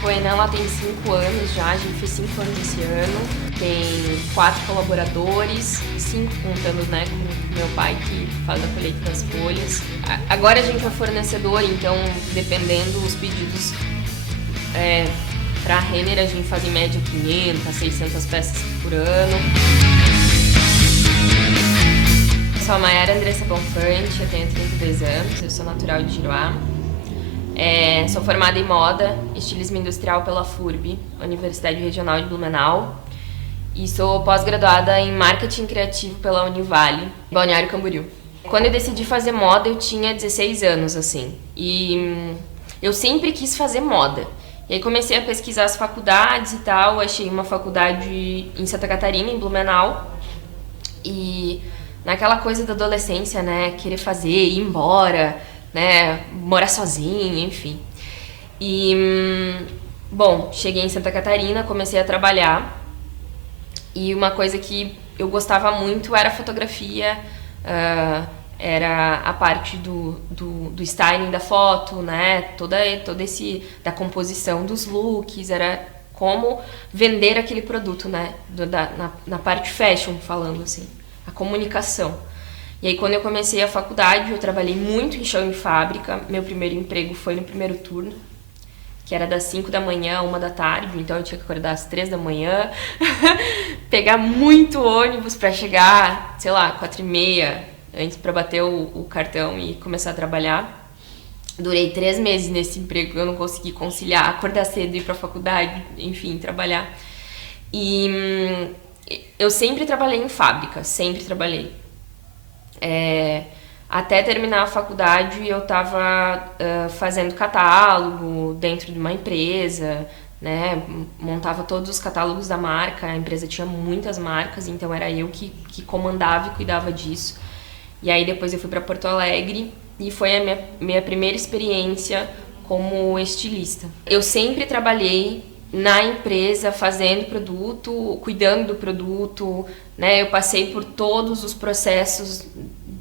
Poena, ela tem 5 anos já, a gente fez 5 anos esse ano. Tem 4 colaboradores, 5 contando, né, com meu pai que faz a colheita das folhas. Agora a gente é fornecedor, então dependendo dos pedidos para a Renner, a gente faz em média 500, 600 peças por ano. Eu sou a Mayara Andressa Bonfante, eu tenho 32 anos, eu sou natural de Giruá. Sou formada em moda, estilismo industrial pela FURB, Universidade Regional de Blumenau. E sou pós-graduada em marketing criativo pela Univale, Balneário Camboriú. Quando eu decidi fazer moda, eu tinha 16 anos, assim. E eu sempre quis fazer moda. E aí comecei a pesquisar as faculdades e tal, achei uma faculdade em Santa Catarina, em Blumenau. E naquela coisa da adolescência, né, querer fazer, ir embora, né, morar sozinha, enfim. E, bom, cheguei em Santa Catarina, comecei a trabalhar. E uma coisa que eu gostava muito era a fotografia, era a parte do styling da foto, né? Todo da composição dos looks, era como vender aquele produto, né? Na parte fashion, falando assim, a comunicação. E aí quando eu comecei a faculdade, eu trabalhei muito em chão de fábrica. Meu primeiro emprego foi no primeiro turno, que era das 5 da manhã a 1 da tarde, então eu tinha que acordar às 3 da manhã, pegar muito ônibus para chegar, sei lá, 4h30, antes para bater o cartão e começar a trabalhar. Durei 3 meses nesse emprego, eu não consegui conciliar, acordar cedo, ir para a faculdade, enfim, trabalhar. E eu sempre trabalhei em fábrica, sempre trabalhei. Até terminar a faculdade, eu estava fazendo catálogo dentro de uma empresa, né? Montava todos os catálogos da marca, a empresa tinha muitas marcas, então era eu que comandava e cuidava disso. E aí depois eu fui para Porto Alegre e foi a minha primeira experiência como estilista. Eu sempre trabalhei na empresa fazendo produto, cuidando do produto, né? Eu passei por todos os processos,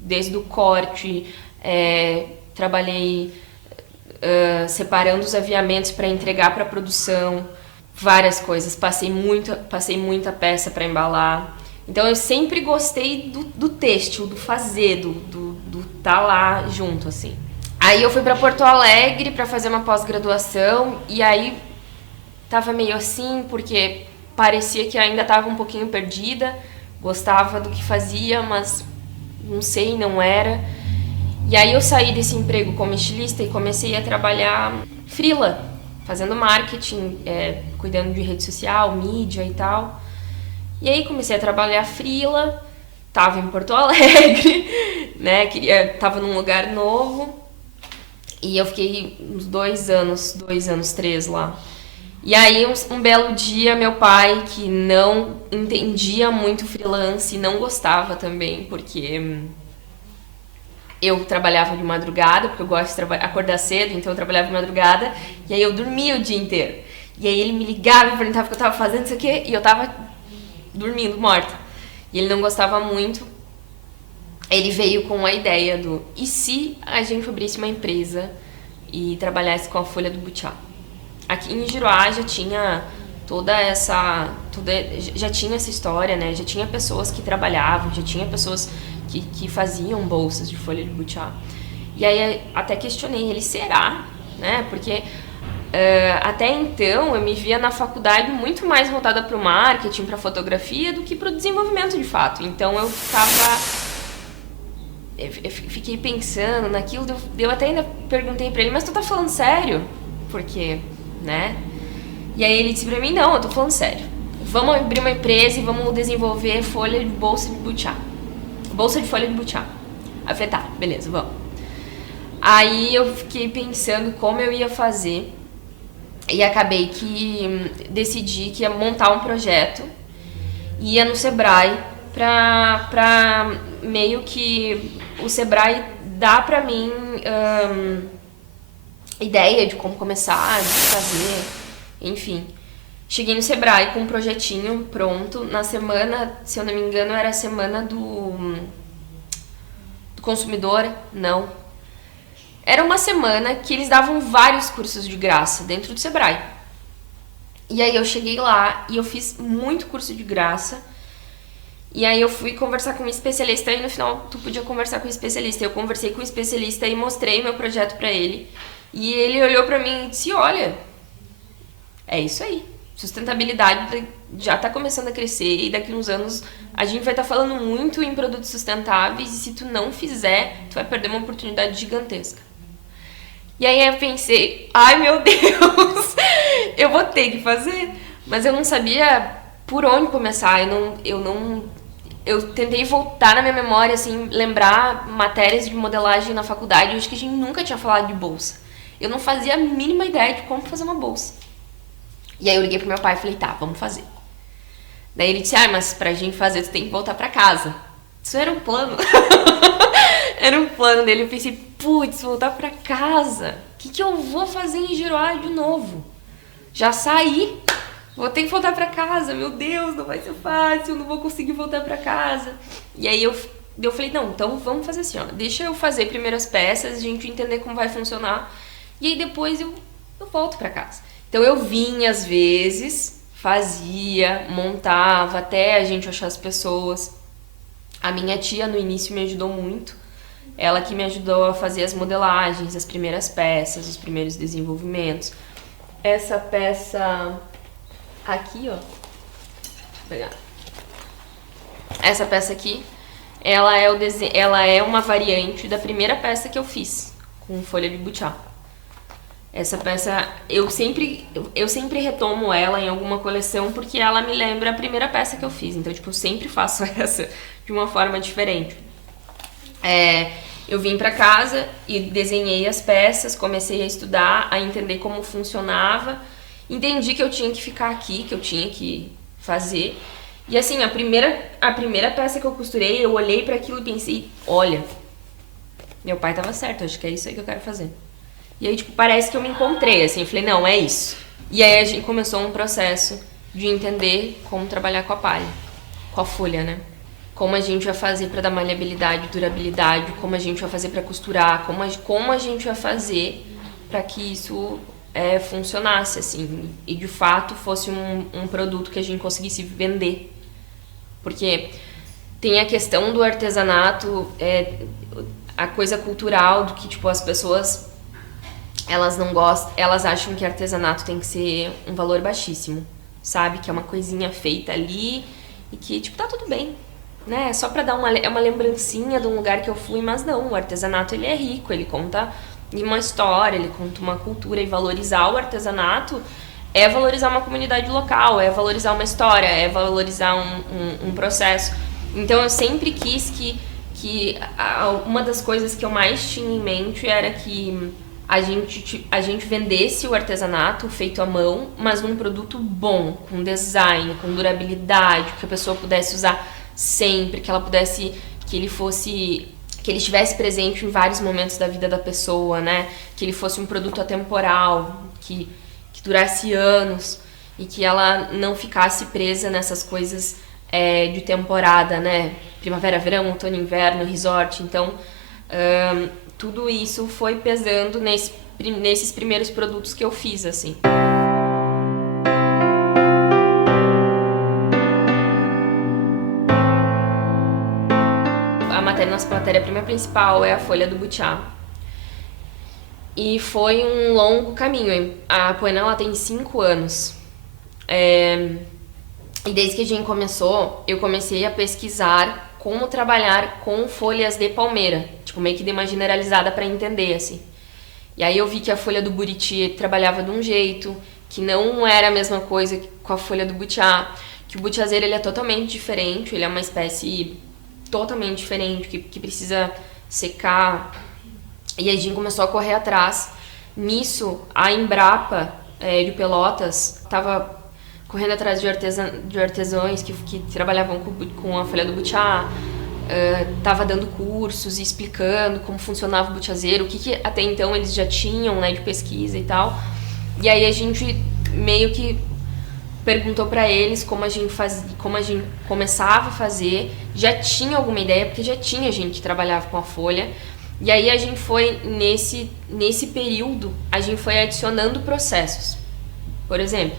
desde o corte, trabalhei separando os aviamentos para entregar para a produção, várias coisas, passei muita peça para embalar. Então eu sempre gostei do têxtil, do fazer, do tá lá junto, assim. Aí eu fui para Porto Alegre para fazer uma pós-graduação e aí tava meio assim, porque parecia que ainda tava um pouquinho perdida, gostava do que fazia, mas não sei, não era. E aí eu saí desse emprego como estilista e comecei a trabalhar freela, fazendo marketing, cuidando de rede social, mídia e tal. E aí comecei a trabalhar freela, tava em Porto Alegre, né, tava num lugar novo. E eu fiquei uns 2 anos, 3 lá. E aí, um belo dia, meu pai, que não entendia muito freelance, não gostava também, porque eu trabalhava de madrugada, porque eu gosto de acordar cedo, então eu trabalhava de madrugada, e aí eu dormia o dia inteiro. E aí ele me ligava e perguntava o que eu tava fazendo, não sei o quê, e eu tava dormindo, morta. E ele não gostava muito. Ele veio com a ideia e se a gente abrisse uma empresa e trabalhasse com a folha do butiá? Aqui em Giruá já tinha já tinha essa história, né? Já tinha pessoas que trabalhavam, já tinha pessoas que faziam bolsas de folha de butiá. E aí até questionei ele, será? Né? Porque até então eu me via na faculdade muito mais voltada para o marketing, para fotografia, do que para o desenvolvimento de fato. Então eu fiquei pensando naquilo, eu até ainda perguntei para ele, mas tu tá falando sério? Porque, né? E aí ele disse pra mim, não, eu tô falando sério. Vamos abrir uma empresa e vamos desenvolver bolsa de butiá. Bolsa de folha de butiá. Aí eu falei, tá, beleza, vamos. Aí eu fiquei pensando como eu ia fazer e acabei que decidi que ia montar um projeto, ia no Sebrae pra meio que o Sebrae dá pra mim ideia de como começar, de fazer, enfim. Cheguei no Sebrae com um projetinho pronto. Na semana, se eu não me engano, era a semana do consumidor, não. Era uma semana que eles davam vários cursos de graça dentro do Sebrae. E aí eu cheguei lá e eu fiz muito curso de graça. E aí eu fui conversar com um especialista e no final tu podia conversar com o especialista. Eu conversei com o especialista e mostrei meu projeto pra ele. E ele olhou pra mim e disse, olha, é isso aí. Sustentabilidade já tá começando a crescer e daqui uns anos a gente vai estar falando muito em produtos sustentáveis e se tu não fizer, tu vai perder uma oportunidade gigantesca. E aí eu pensei, ai meu Deus, eu vou ter que fazer. Mas eu não sabia por onde começar, eu tentei voltar na minha memória, assim, lembrar matérias de modelagem na faculdade. Eu acho que a gente nunca tinha falado de bolsa. Eu não fazia a mínima ideia de como fazer uma bolsa. E aí eu liguei pro meu pai e falei, tá, vamos fazer. Daí ele disse, mas pra gente fazer tu tem que voltar pra casa. Isso era um plano. Era um plano dele. Eu pensei, putz, voltar pra casa. O que eu vou fazer em Giroá de novo? Já saí. Vou ter que voltar pra casa. Meu Deus, não vai ser fácil. Não vou conseguir voltar pra casa. E aí eu falei, não, então vamos fazer assim, ó. Deixa eu fazer primeiro as peças, a gente entender como vai funcionar. E aí depois eu volto pra casa. Então eu vinha às vezes, fazia, montava, até a gente achar as pessoas. A minha tia no início me ajudou muito. Ela que me ajudou a fazer as modelagens, as primeiras peças, os primeiros desenvolvimentos. Essa peça aqui, ó. Vou pegar. Essa peça aqui, ela é uma variante da primeira peça que eu fiz com folha de butiá. Essa peça, eu sempre retomo ela em alguma coleção porque ela me lembra a primeira peça que eu fiz. Então, tipo, eu sempre faço essa de uma forma diferente. Eu vim pra casa e desenhei as peças, comecei a estudar, a entender como funcionava. Entendi que eu tinha que ficar aqui, que eu tinha que fazer. E assim, a primeira peça que eu costurei, eu olhei pra aquilo e pensei, olha, meu pai tava certo, acho que é isso aí que eu quero fazer. E aí, tipo, parece que eu me encontrei, assim, eu falei, não, é isso. E aí a gente começou um processo de entender como trabalhar com a palha, com a folha, né? Como a gente vai fazer pra dar maleabilidade, durabilidade, como a gente vai fazer pra costurar, como a gente vai fazer pra que isso funcionasse, assim, e de fato fosse um produto que a gente conseguisse vender. Porque tem a questão do artesanato, a coisa cultural do que, tipo, as pessoas, elas não gostam, elas acham que artesanato tem que ser um valor baixíssimo, sabe? Que é uma coisinha feita ali e que, tipo, tá tudo bem, né? Só pra dar uma lembrancinha de um lugar que eu fui, mas não, o artesanato, ele é rico, ele conta uma história, ele conta uma cultura, e valorizar o artesanato é valorizar uma comunidade local, é valorizar uma história, é valorizar um processo. Então eu sempre quis que uma das coisas que eu mais tinha em mente era que a gente vendesse o artesanato feito à mão, mas num produto bom, com design, com durabilidade, que a pessoa pudesse usar sempre, que ela pudesse, que ele estivesse presente em vários momentos da vida da pessoa, né? Que ele fosse um produto atemporal, que durasse anos e que ela não ficasse presa nessas coisas de temporada, né? Primavera, verão, outono, inverno, resort. Então, tudo isso foi pesando nesses primeiros produtos que eu fiz, assim. Nossa matéria-prima principal é a folha do butiá. E foi um longo caminho. A Poena, ela tem 5 anos. E desde que a gente começou, eu comecei a pesquisar como trabalhar com folhas de palmeira. Tipo, meio que de uma generalizada para entender, assim. E aí eu vi que a folha do buriti trabalhava de um jeito, que não era a mesma coisa com a folha do butiá. Que o butiazeiro, ele é totalmente diferente, ele é uma espécie totalmente diferente, que precisa secar. E a gente começou a correr atrás. Nisso, a Embrapa de Pelotas estava correndo atrás de artesãos que trabalhavam com a folha do butiá, estava dando cursos e explicando como funcionava o butiazeiro, o que até então eles já tinham, né, de pesquisa e tal. E aí a gente meio que perguntou pra eles como a gente começava a fazer, já tinha alguma ideia, porque já tinha gente que trabalhava com a folha, e aí a gente foi, nesse período, a gente foi adicionando processos. Por exemplo,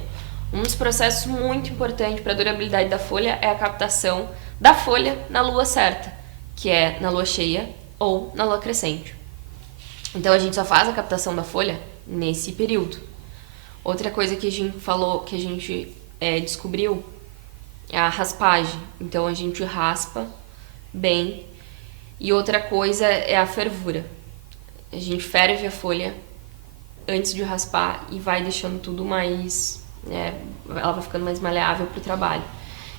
Um dos processos muito importantes para a durabilidade da folha é a captação da folha na lua certa, que é na lua cheia ou na lua crescente. Então a gente só faz a captação da folha nesse período. Outra coisa que a gente falou, que a gente descobriu, é a raspagem. Então a gente raspa bem. E outra coisa é a fervura. A gente ferve a folha antes de raspar e vai deixando tudo mais... ela vai ficando mais maleável para o trabalho.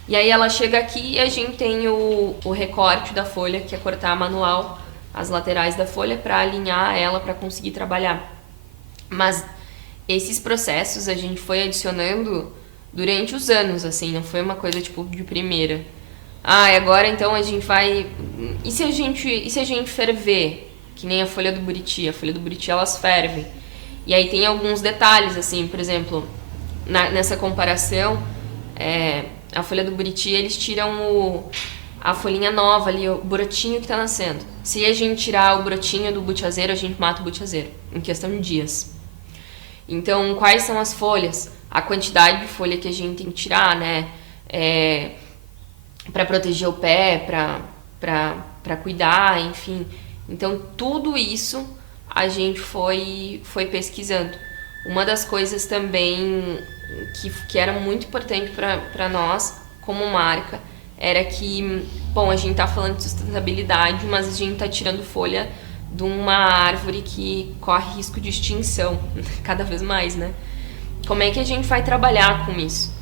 E aí ela chega aqui e a gente tem o recorte da folha, que é cortar manual as laterais da folha para alinhar ela para conseguir trabalhar. Mas esses processos a gente foi adicionando durante os anos, assim, não foi uma coisa tipo de primeira. Agora então a gente vai... E se a gente ferver? Que nem a folha do buriti. A folha do buriti elas fervem. E aí tem alguns detalhes, assim, por exemplo, nessa comparação, a folha do buriti, eles tiram a folhinha nova ali, o brotinho que tá nascendo. Se a gente tirar o brotinho do butiazeiro, a gente mata o butiazeiro, em questão de dias. Então, quais são as folhas? A quantidade de folha que a gente tem que tirar, né? Para proteger o pé, para cuidar, enfim. Então, tudo isso a gente foi pesquisando. Uma das coisas também que era muito importante para nós, como marca, era que, bom, a gente tá falando de sustentabilidade, mas a gente tá tirando folha de uma árvore que corre risco de extinção, cada vez mais, né? Como é que a gente vai trabalhar com isso?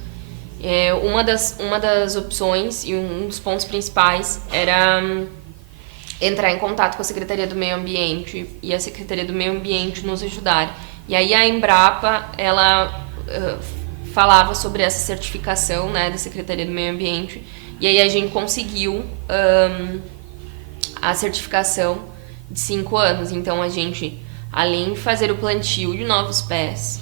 Uma das opções e um dos pontos principais era entrar em contato com a Secretaria do Meio Ambiente e a Secretaria do Meio Ambiente nos ajudar. E aí a Embrapa, ela falava sobre essa certificação, né, da Secretaria do Meio Ambiente, e aí a gente conseguiu a certificação de 5 anos. Então a gente, além de fazer o plantio de novos pés,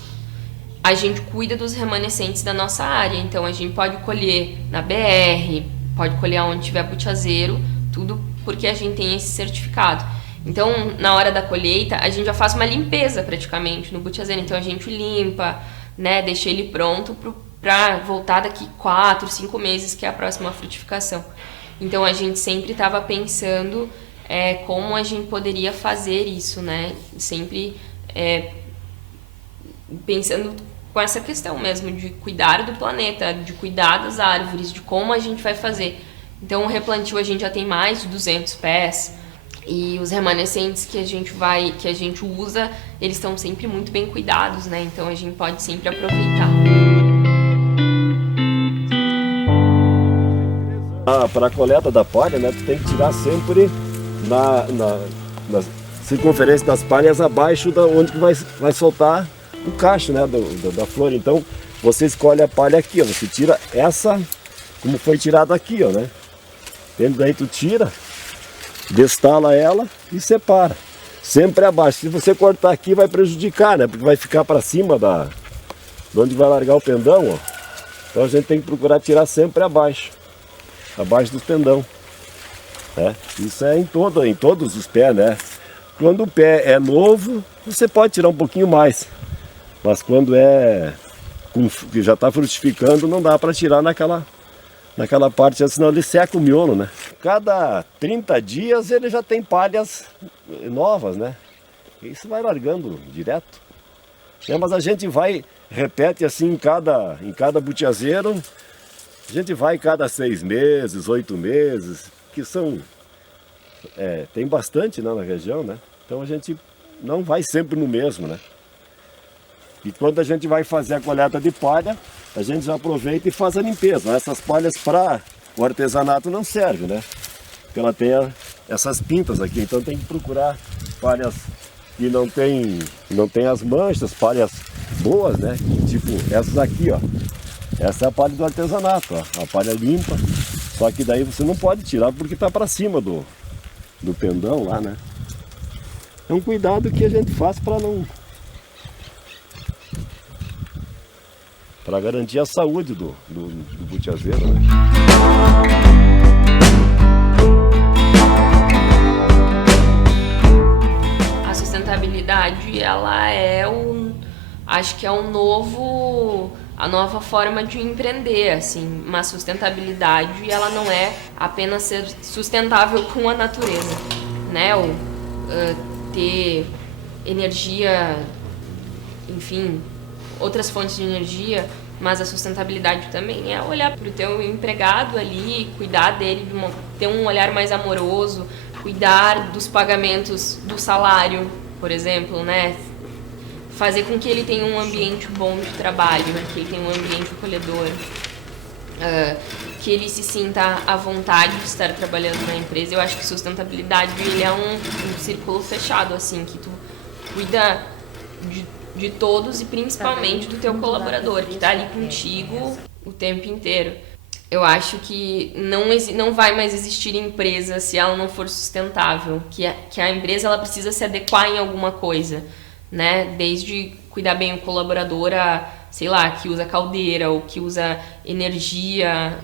a gente cuida dos remanescentes da nossa área. Então a gente pode colher na BR, pode colher onde tiver butiazeiro, tudo porque a gente tem esse certificado. Então, na hora da colheita, a gente já faz uma limpeza praticamente no butiazeiro. Então a gente limpa, né, deixa ele pronto para voltar daqui 4, 5 meses, que é a próxima frutificação. Então a gente sempre estava pensando como a gente poderia fazer isso, né? Sempre pensando com essa questão mesmo de cuidar do planeta, de cuidar das árvores, de como a gente vai fazer. Então o replantio a gente já tem mais de 200 pés e os remanescentes que a gente usa, eles estão sempre muito bem cuidados, né? Então a gente pode sempre aproveitar. Para a coleta da palha, né, tu tem que tirar sempre na circunferência das palhas abaixo da onde que vai soltar o cacho, né, da flor. Então você escolhe a palha aqui, ó, você tira essa como foi tirada aqui, ó, né? Daí tu tira, destala ela e separa. Sempre abaixo. Se você cortar aqui vai prejudicar, né? Porque vai ficar para cima de onde vai largar o pendão, ó. Então a gente tem que procurar tirar sempre abaixo do pendão. Isso é em todos os pés, né? Quando o pé é novo, você pode tirar um pouquinho mais. Mas quando que já está frutificando, não dá para tirar naquela parte, senão ele seca o miolo, né? Cada 30 dias ele já tem palhas novas, né? Isso vai largando direto. Mas a gente repete assim em cada butiazeiro, a gente vai cada 6 meses, 8 meses, que tem bastante, né, na região, né? Então a gente não vai sempre no mesmo, né? E quando a gente vai fazer a coleta de palha, a gente já aproveita e faz a limpeza. Essas palhas para o artesanato não servem, né? Porque ela tem essas pintas aqui, então tem que procurar palhas que não tem as manchas, palhas boas, né? Tipo essas aqui, ó. Essa é a palha do artesanato, ó. A palha limpa, só que daí você não pode tirar porque tá para cima do pendão lá, né? É um cuidado que a gente faz para garantir a saúde do butiazeiro, né? A sustentabilidade, ela acho que é um novo a nova forma de empreender, assim, uma sustentabilidade, ela não é apenas ser sustentável com a natureza, né? Ou ter energia, enfim, outras fontes de energia, mas a sustentabilidade também é olhar para o teu empregado ali, cuidar dele, ter um olhar mais amoroso, cuidar dos pagamentos do salário, por exemplo, né? Fazer com que ele tenha um ambiente bom de trabalho, né? Que ele tenha um ambiente acolhedor, que ele se sinta à vontade de estar trabalhando na empresa. Eu acho que sustentabilidade ele é um círculo fechado, assim, que tu cuida de todos e principalmente do teu colaborador, que está ali contigo o tempo inteiro. Eu acho que não vai mais existir empresa se ela não for sustentável, que a empresa ela precisa se adequar em alguma coisa, né? Desde cuidar bem o colaborador a, sei lá, que usa caldeira ou que usa energia,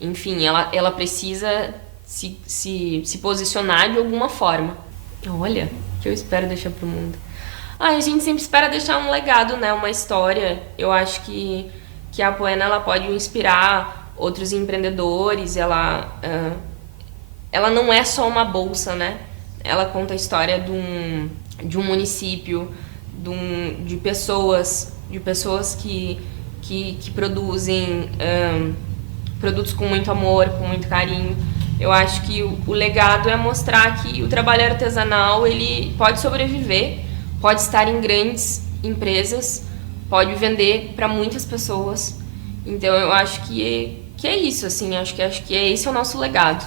enfim, ela precisa se posicionar de alguma forma. Olha, que eu espero deixar pro mundo. A gente sempre espera deixar um legado, né? Uma história. Eu acho que a Apoena ela pode inspirar outros empreendedores. Ela não é só uma bolsa, né? Ela conta a história de um município, de pessoas que produzem produtos com muito amor, com muito carinho. Eu acho que o legado é mostrar que o trabalho artesanal ele pode sobreviver, pode estar em grandes empresas, pode vender para muitas pessoas. Então eu acho que é isso, assim, acho que esse é o nosso legado.